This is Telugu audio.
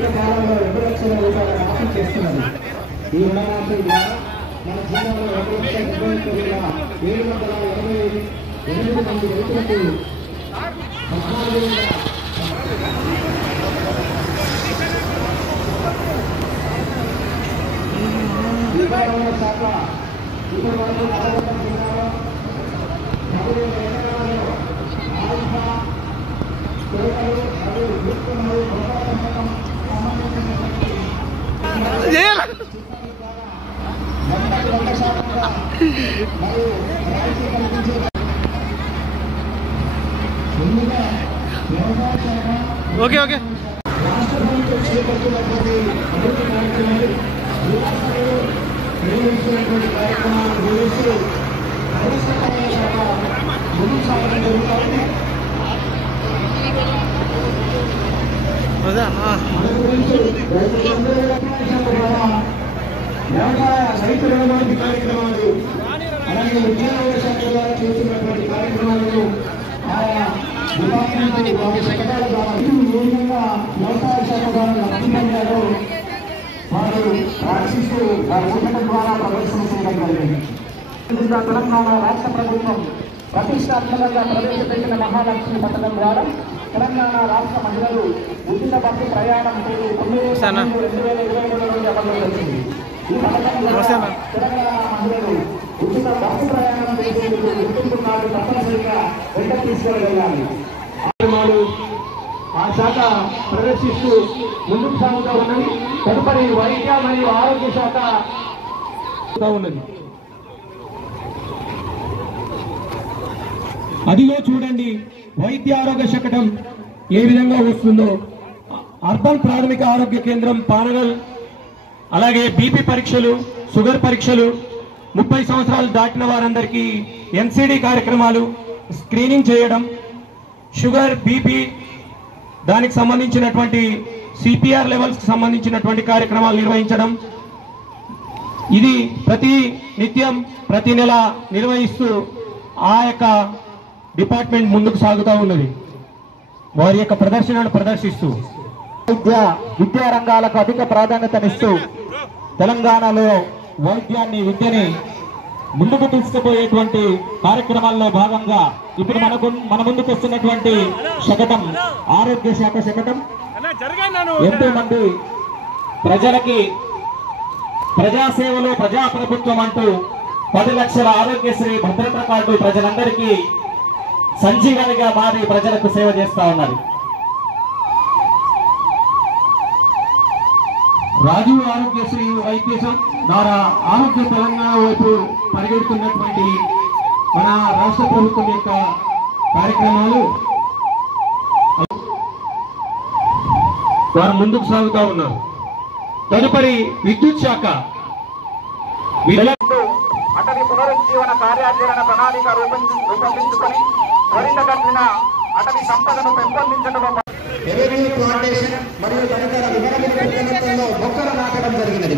ఏకకాలంలో 2 లక్షల రూపాయల మాఫీ చేస్తున్నది. ఈ రుణమాఫీ ద్వారా మన జిల్లాలో 1,71,788 మంది రైతులకు శాఖ ఇప్పటి వరకు నల్లగొండ జిల్లాలో 10,000 ఎకరాలలో ఆల్ఫా తోటలు మరియు విత్తనాలు సంబంధించినటువంటి ఓకే ఓకే రాష్ట్ర ప్రభుత్వం చేపడుతున్నటువంటి అభివృద్ధి కార్యక్రమాలు నిర్వహిస్తున్నటువంటి కార్యక్రమాలను గురించి పరిశ్రమల శాఖ ముందుకు సాగడం జరుగుతుంది. రైతు రుణమాఫీ కార్యక్రమాలు అలాగే విద్యారంగ శాఖ ద్వారా చేస్తున్నటువంటి కార్యక్రమాలను ఆయా డిపార్ట్మెంట్ వారి శకటాల ద్వారా ఏ విధంగా వ్యవసాయ శాఖ ద్వారా లబ్ధిపొందారో వారు ప్రార్థిస్తూ వారి శకటం ద్వారా ప్రదర్శన చేయడం జరిగింది. తెలంగాణ రాష్ట్ర ప్రభుత్వం ప్రతిష్టాత్మకంగా ప్రవేశపెట్టిన మహాలక్ష్మి పథకం ద్వారా తెలంగాణ రాష్ట్ర మహిళలు ఉచిత బస్సు ప్రయాణం 2023 నుండి అమలు వచ్చింది. ఈ పథకం తెలంగాణ మహిళలు ఉచిత బస్సు ప్రయాణం చేసేందుకు గుర్తింపున్నారు తప్పనిసరిగా వెంట తీసుకెళ్ళగలగాలి. ఆ శాఖ ప్రదర్శిస్తూ ముందుకు సాగుతూ ఉన్నది. తదుపరి వైద్య మరియు ఆరోగ్య శాఖ ఉన్నది. అదిగో చూడండి వైద్య ఆరోగ్య శకటం ఏ విధంగా వస్తుందో. అర్బన్ ప్రాథమిక ఆరోగ్య కేంద్రం పానగల్, అలాగే బీపీ పరీక్షలు, షుగర్ పరీక్షలు, 30 సంవత్సరాలు దాటిన వారందరికీ ఎన్సీడీ కార్యక్రమాలు, స్క్రీనింగ్ చేయడం, షుగర్ బీపీ దానికి సంబంధించినటువంటి సిపిఆర్ లెవెల్స్ సంబంధించినటువంటి కార్యక్రమాలు నిర్వహించడం, ఇది ప్రతి నిత్యం ప్రతి నెల నిర్వహిస్తూ ఆ యొక్క డిపార్ట్మెంట్ ముందుకు సాగుతూ ఉన్నది. వారి యొక్క ప్రదర్శనను ప్రదర్శిస్తూ విద్యా రంగాలకు అధిక ప్రాధాన్యతనిస్తూ తెలంగాణలో విద్యని ముందుకు తీసుకుపోయేటువంటి కార్యక్రమాల్లో భాగంగా ఇప్పుడు మన ముందుకు వస్తున్నటువంటి శకటం ఆరోగ్య శాఖ శకటం. ఎంతో మంది ప్రజలకి ప్రజాసేవలో ప్రజాప్రభుత్వం అంటూ 10 లక్షల ఆరోగ్యశ్రీ భద్రతా కార్డు ప్రజలందరికీ సంజీవనిగా మారి ప్రజలకు సేవ చేస్తా ఉన్నారు. రాజీవ్ ఆరోగ్యశ్రీ వైద్యం ద్వారా ఆరోగ్య తెలంగాణ వైపు పరిగెడుతున్నటువంటి మన రాష్ట్ర ప్రభుత్వం యొక్క కార్యక్రమాలు వారు ముందుకు సాగుతూ ఉన్నారు. తదుపరి విద్యుత్ శాఖ అటవీ పునరుజ్జీవన కార్యాచరణ ప్రణాళిక రూపొందించుకొని త్వరితగతిన అటవీ సంపదను పెంపొందించడం రెవెన్యూ ప్లాంటేషన్ మరియు తదితర వివరణ మొక్కలు నాటడం జరిగినది.